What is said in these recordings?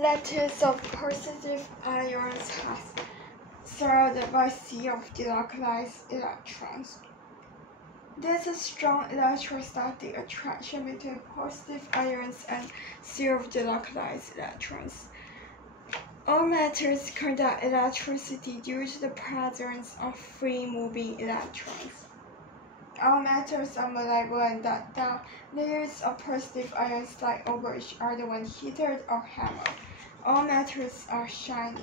lattice of positive ions has surrounded by sea of delocalized electrons. There's a strong electrostatic attraction between positive ions and sea of delocalized electrons. All matters conduct electricity due to the presence of free-moving electrons. All matters are malleable and ductile. Layers of positive ions slide over each other when heated or hammered. All matters are shiny.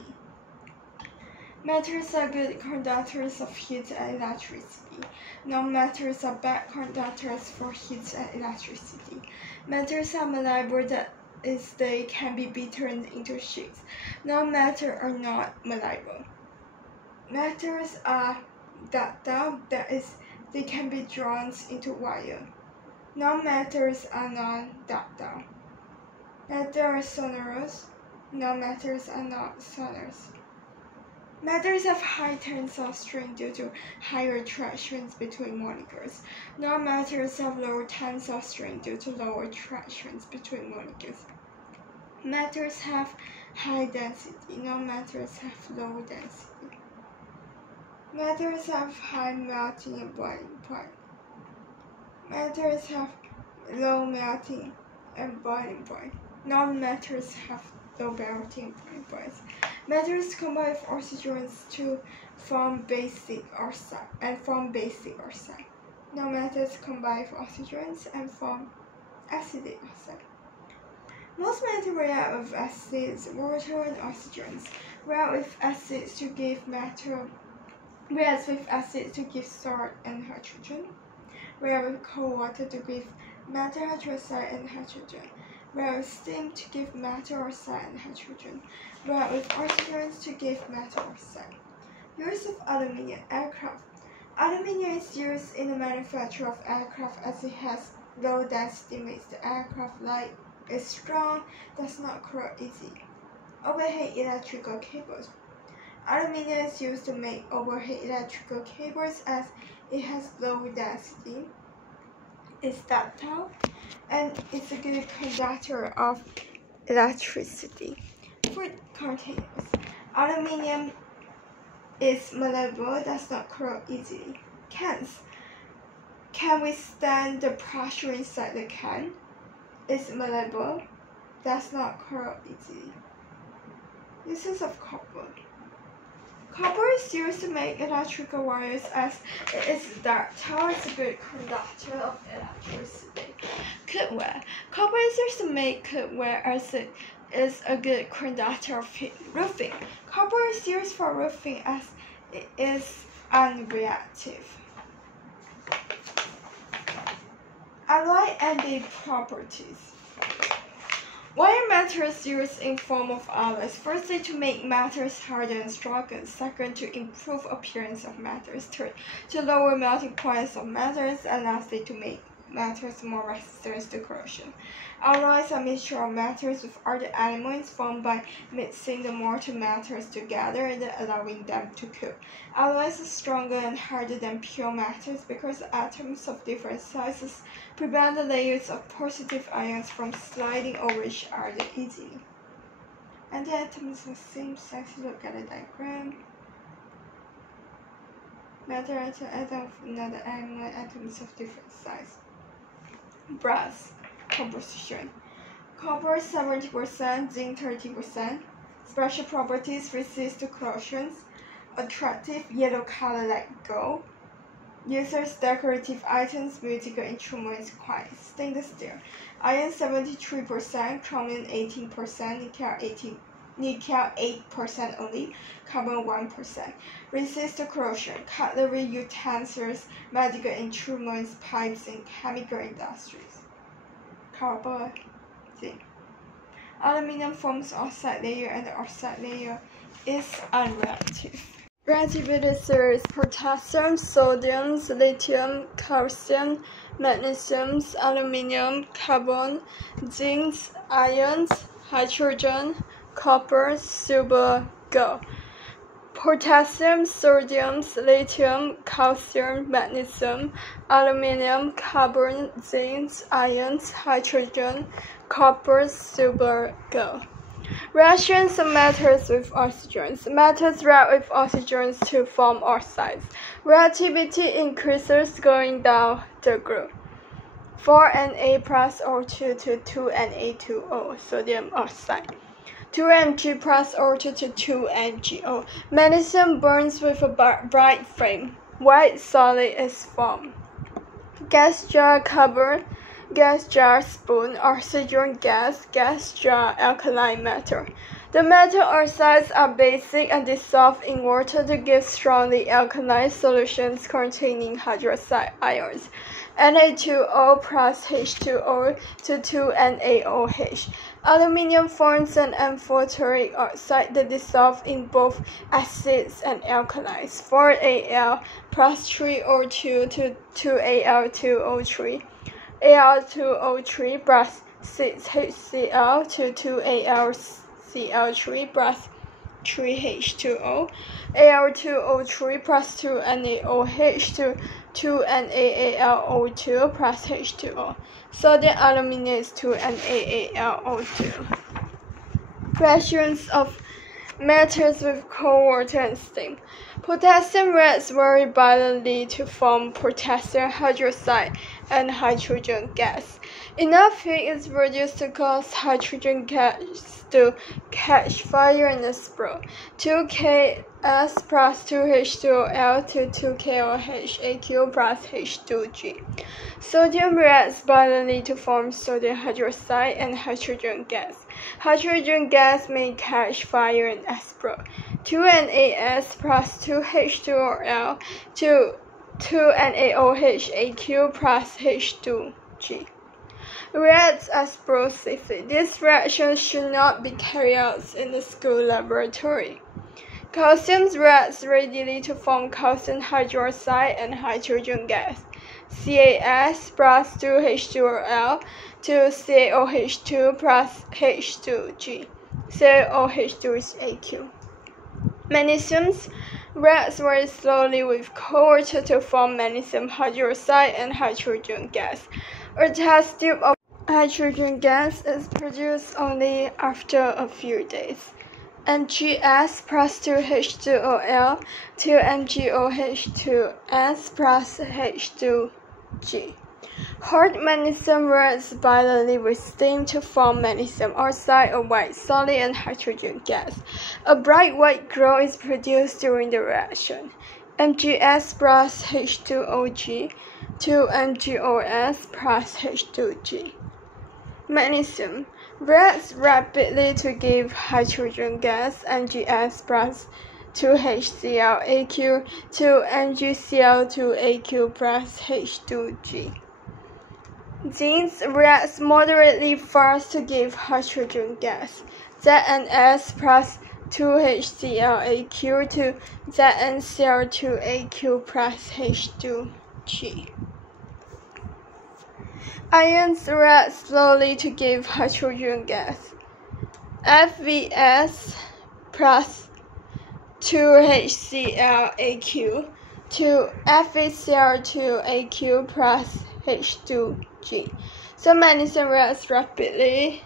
Matters are good conductors of heat and electricity. Non-matters are bad conductors for heat and electricity. Matters are malleable, that is, they can be turned into sheets. Non-matter are not malleable. Matters are ductile, that is, they can be drawn into wire. Non-matters are non-ductile. Matters are sonorous. Non-matters are not sonorous. Matters have high tensile strength due to higher attractions between molecules. Non-matters have lower tensile strength due to lower attractions between molecules. Matters have high density. Non-matters have low density. Matters have high melting and boiling point. Matters have low melting and boiling point. Non-matters have low melting points. Matters combine with oxygens to form basic oxide and form basic oxide. Non-matters combine with oxygens and form acidic oxide. Most matter react with acids, water, and oxygens. React with acids to give matter. Reacts with acids to give salt and hydrogen. React with cold water to give matter hydroxide and hydrogen. React with steam to give matter oxide and hydrogen. React with oxygens to give matter oxide. Use of aluminium aircraft. Aluminium is used in the manufacture of aircraft as it has low density, makes the aircraft light, is strong, does not corrode easily. Overhead electrical cables. Aluminium is used to make overhead electrical cables as it has low density, is ductile, and is a good conductor of electricity. Food containers. Aluminium is malleable, does not corrode easily. Cans can withstand the pressure inside the can, is malleable, does not corrode easily. Uses of copper. Copper is used to make electrical wires as it is ductile, is a good conductor of electricity. Cookware. Copper is used to make cookware as it is a good conductor of heat. Roofing. Copper is used for roofing as it is unreactive. Alloy and their properties. Wire matters used in form of alloys. Firstly, to make matters harder and stronger. Second, to improve appearance of matters. Third, to lower melting points of matters. And lastly, to make matters more resistant to corrosion. Alloys are a mixture of matters with other elements formed by mixing the mortar matters together and allowing them to cool. Alloys are stronger and harder than pure matters because atoms of different sizes prevent the layers of positive ions from sliding over each other easily. And the atoms of the same size, look at the diagram. Matter atom of another element, atoms of different size. Brass composition. Copper 70%, zinc 30%. Special properties: resist to corrosion. Attractive, yellow color like gold. Users decorative items, musical instruments, coins. Stainless steel. Iron 73%, chromium 18%, nickel 8% only, carbon 1%. Resist to corrosion. Cutlery, utensils, medical instruments, pipes, and chemical industries. Copper, zinc. Aluminium forms oxide layer, and the oxide layer is unreactive. Reactivities: potassium, sodium, lithium, calcium, magnesium, aluminium, carbon, zinc, ions, hydrogen, copper, silver, gold. Potassium, sodium, lithium, calcium, magnesium, aluminium, carbon, zinc, ions, hydrogen, copper, silver, gold. Reactions of metals with oxygens. Metals react with oxygens to form oxides. Reactivity increases going down the group. 4Na plus O2 to 2Na2O, sodium oxide. 2Mg plus O2 to 2MgO. Magnesium burns with a bright flame. White solid is formed. Gas jar cover, gas jar spoon, oxygen gas, gas jar alkaline metal. The metal oxides are basic and dissolve in water to give strongly alkaline solutions containing hydroxide ions. Na2O plus H2O to 2NaOH. Aluminium forms an amphoteric oxide that dissolves in both acids and alkalis. 4Al plus 3O2 to 2Al2O3. Al2O3 plus 6HCl to 2AlCl3 plus 3H2O. Al2O3 plus 2NaOH to 2NaAlO2 plus H2O. Sodium aluminate 2NaAlO2. Reactions of metals with cold water and steam. Potassium reacts very violently to form potassium hydroxide and hydrogen gas. Enough heat is produced to cause hydrogen gas to catch fire and explode. 2Ks plus 2H2O to 2KOH AQ plus H2G. Sodium reacts violently to form sodium hydroxide and hydrogen gas. Hydrogen gas may catch fire and explode. 2NaS plus 2H2O to 2NaOH AQ plus H2G. Reacts explosively. This reaction should not be carried out in the school laboratory. Calcium reacts readily to form calcium hydroxide and hydrogen gas. CaS plus 2H2O to CaOH2 plus H2G. CaOH2 is AQ. Magnesium reacts very slowly with cold water to form magnesium hydroxide and hydrogen gas. A test tube of hydrogen gas is produced only after a few days. MgS plus 2H2O to MgOH2S plus H2G. Hard magnesium reacts violently with steam to form magnesium oxide, a white solid, and hydrogen gas. A bright white glow is produced during the reaction. MgS plus H2OG to MgOS plus H2G. Magnesium reacts rapidly to give hydrogen gas. MgS plus 2HClAq to MgCl2AQ plus H2G. Zinc reacts moderately fast to give hydrogen gas. ZnS plus 2HClAq to ZnCl2AQ plus H2G. Ions react slowly to give hydrogen gas. FVS plus 2HClAq to FeCl2AQ plus H2G. So magnesium reacts rapidly,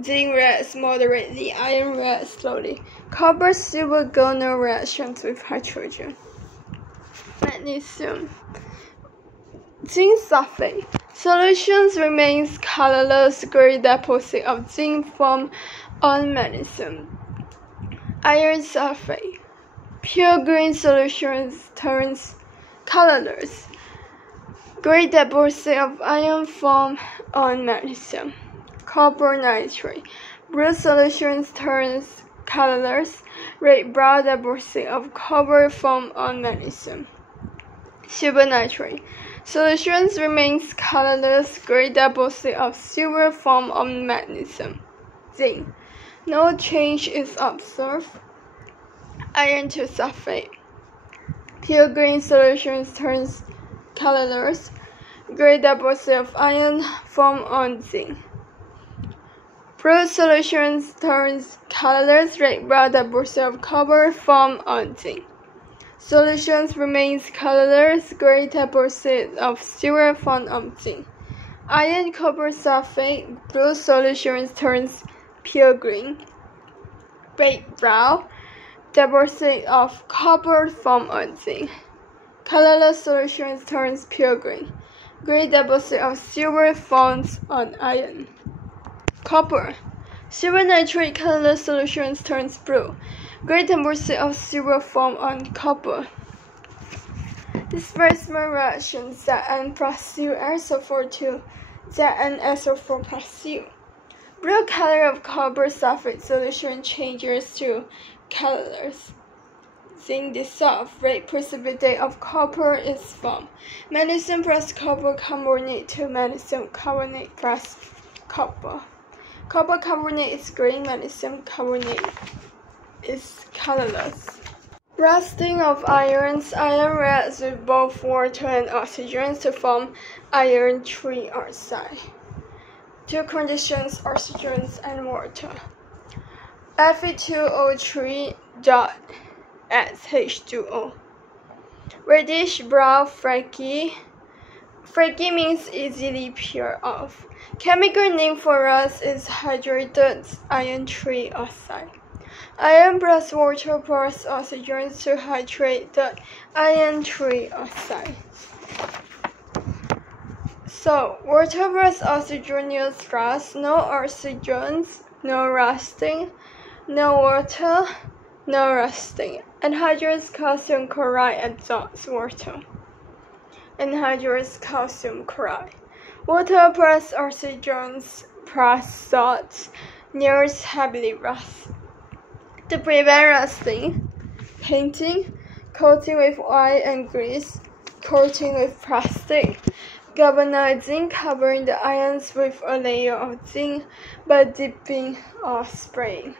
zinc reacts moderately, iron reacts slowly. Copper, silver, gold, no reactions with hydrogen. Magnesium. Zinc sulfate. Solutions remains colorless. Gray deposit of zinc form on magnesium. Iron sulfate. Pure green solutions turns colorless. Gray deposit of iron form on magnesium. Copper nitrate. Blue solutions turns colorless. Red-brown deposit of copper form on magnesium. Silver nitrate. Solutions remains colorless. Gray deposit of silver form on magnesium. Zinc. No change is observed. Iron to sulfate. Pure green solutions turns colorless. Gray deposit of iron form on zinc. Blue solutions turns colorless. Red-brown deposit of copper form on zinc. Solutions remains colorless. Gray deposit of silver form on zinc. Iron copper sulfate. Blue solutions turns pure green. brown deposit of copper formed on zinc. Colorless solutions turns pure green. Gray deposit of silver forms on iron. Copper. Silver nitrate colorless solutions turns blue. Gray deposit of silver form on copper. Displacement reaction Zn plus Cu SO4 to Zn SO4 plus Cu. Blue color of copper sulfate solution changes to colorless. Zinc dissolved. Red precipitate of copper is formed. Magnesium plus copper carbonate to magnesium carbonate plus copper. Copper carbonate is green. Magnesium carbonate is colorless. Rusting of irons. Iron reacts with both water and oxygen to form iron trioxide. Two conditions: oxygen and water. Fe2O3.SH2O. Reddish brown flaky. Flaky means easily pure off. Chemical name for rust is hydrated iron trioxide. Iron plus water plus oxygen to hydrate the iron trioxide. So, water plus oxygen yields rust. No oxygen, no rusting. No water, no rusting. Anhydrous calcium chloride absorbs water. Anhydrous calcium chloride. Water plus oxygen plus salts yields heavily rust. To prevent rusting, painting, coating with oil and grease, coating with plastic, galvanizing, covering the irons with a layer of zinc by dipping or spraying.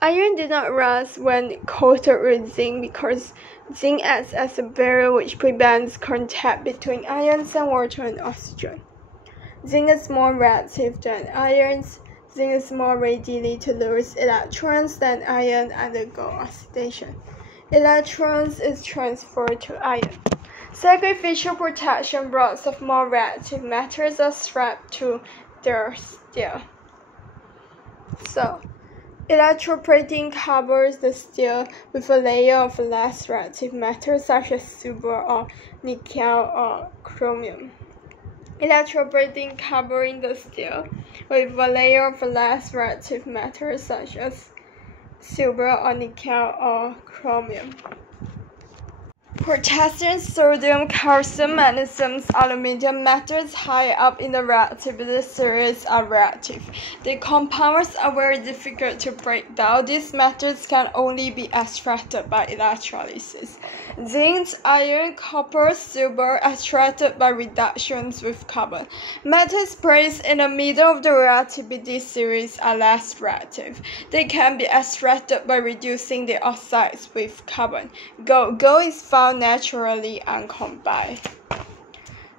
Iron did not rust when coated with zinc because zinc acts as a barrier which prevents contact between ions and water and oxygen. Zinc is more reactive than irons. Zinc is more ready to lose electrons than iron undergo oxidation. Electrons is transferred to iron. Sacrificial protection blocks of more reactive metals are strapped to their steel. So, electroplating covers the steel with a layer of less reactive metals such as silver or nickel or chromium. Electroplating covering the steel with a layer of less reactive metals such as silver or nickel or chromium. Potassium, sodium, calcium, magnesium, aluminium metals high up in the reactivity series are reactive. The compounds are very difficult to break down. These metals can only be extracted by electrolysis. Zinc, iron, copper, silver extracted by reductions with carbon. Metals placed in the middle of the reactivity series are less reactive. They can be extracted by reducing the oxides with carbon. Gold is found naturally uncombined.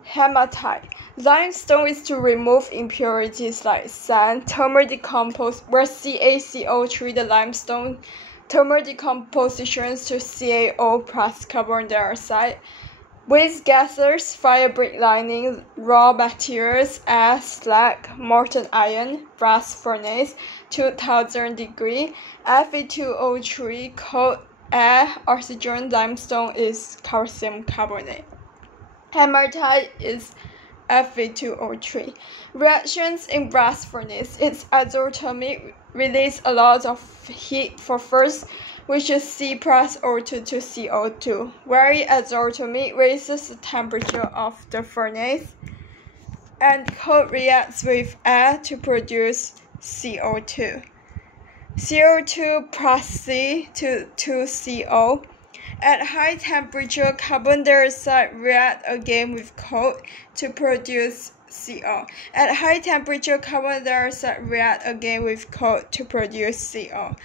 Hematite. Limestone is to remove impurities like sand. Thermal decomposed where CaCO3 the limestone. Thermal decomposition to CaO plus carbon dioxide. Waste gases, fire brick lining, raw materials, air, slag, molten iron, blast furnace, 2000 degree, Fe2O3, cold air, oxygen, limestone is calcium carbonate. Hematite is Fe2O3. Reactions in blast furnace. It's exothermic, release a lot of heat for first, which is C plus O2 to CO2. Very exothermic raises the temperature of the furnace, and cold reacts with air to produce CO2. CO2 plus C to 2CO. At high temperature, carbon dioxide reacts again with cold to produce CO. At high temperature, carbon dioxide reacts again with cold to produce CO.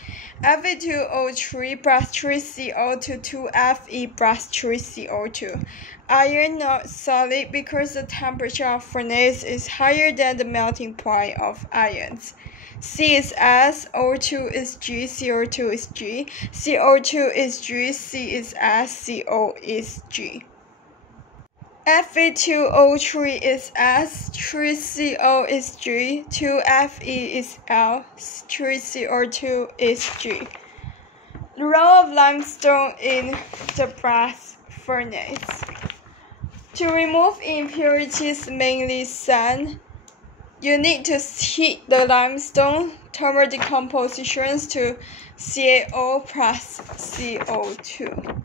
Fe2O3 plus 3CO to 2Fe plus 3CO2. Iron not solid because the temperature of furnace is higher than the melting point of ions. C is S, O2 is G, CO2 is G, CO2 is G, C is S, CO is G. Fe2O3 is S, 3CO is G, 2Fe is L, 3CO2 is G. The role of limestone in the blast furnace. To remove impurities, mainly sand, you need to heat the limestone thermal decompositions to CaO plus CO2.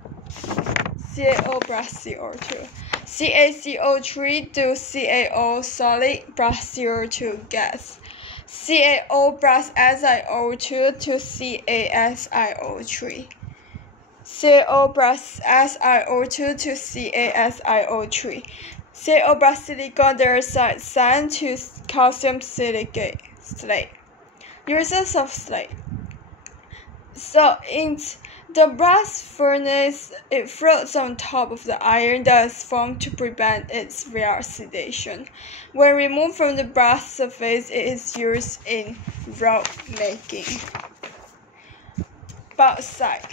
CaO plus CO2. CaCO3 to CaO solid plus CO2 gas. CaO plus SiO2 to CaSiO3. CaO plus SiO2 to CaSiO3. CaO plus silicon dioxide sand to calcium silicate slate. Uses of slate. So in the blast furnace, it floats on top of the iron that is formed to prevent its reoxidation. When removed from the blast surface, it is used in rod making. Bauxite.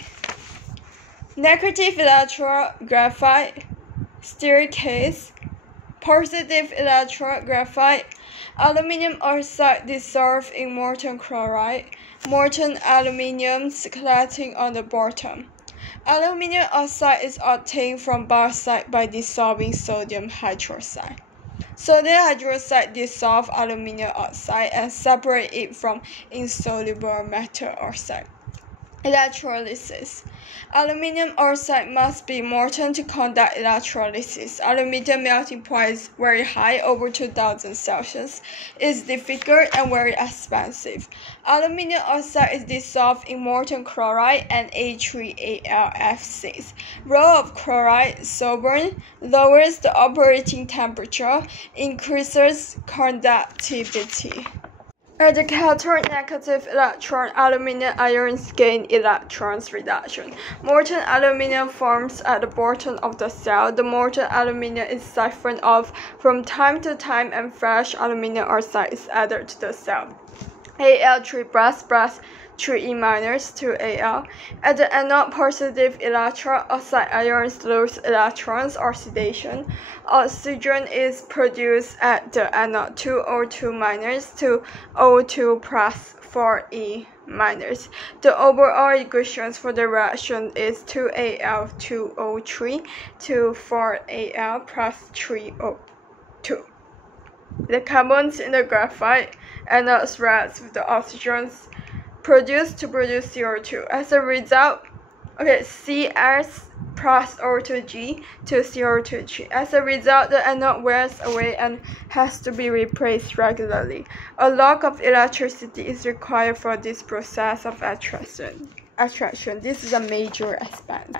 Negative electrode graphite, steel case. Positive electrode graphite, aluminum oxide dissolved in molten chloride, molten aluminium collecting on the bottom. Aluminum oxide is obtained from bauxite by dissolving sodium hydroxide. Sodium hydroxide dissolves aluminum oxide and separates it from insoluble metal oxide. Electrolysis. Aluminum oxide must be molten to conduct electrolysis. Aluminum melting point is very high, over 2000 Celsius. It is difficult and very expensive. Aluminum oxide is dissolved in molten chloride and A3AlF6. Role of chloride solvent lowers the operating temperature, increases conductivity. At the cathode negative electron, aluminum ions gain electrons reduction. Molten aluminum forms at the bottom of the cell. The molten aluminum is siphoned off from time to time and fresh aluminum oxide is added to the cell. Al3 plus 3E minus to Al. At the anode, positive electron, oxide ions lose electrons, oxidation. Oxygen is produced at the anode, 2O2 minus to O2 plus 4E minus. The overall equations for the reaction is 2Al2O3 to 4Al plus 3O2. The carbons in the graphite anode react with the oxygens produced to produce CO2. As a result, Cs plus O2G to CO2G. As a result, the anode wears away and has to be replaced regularly. A lot of electricity is required for this process of attraction. This is a major aspect.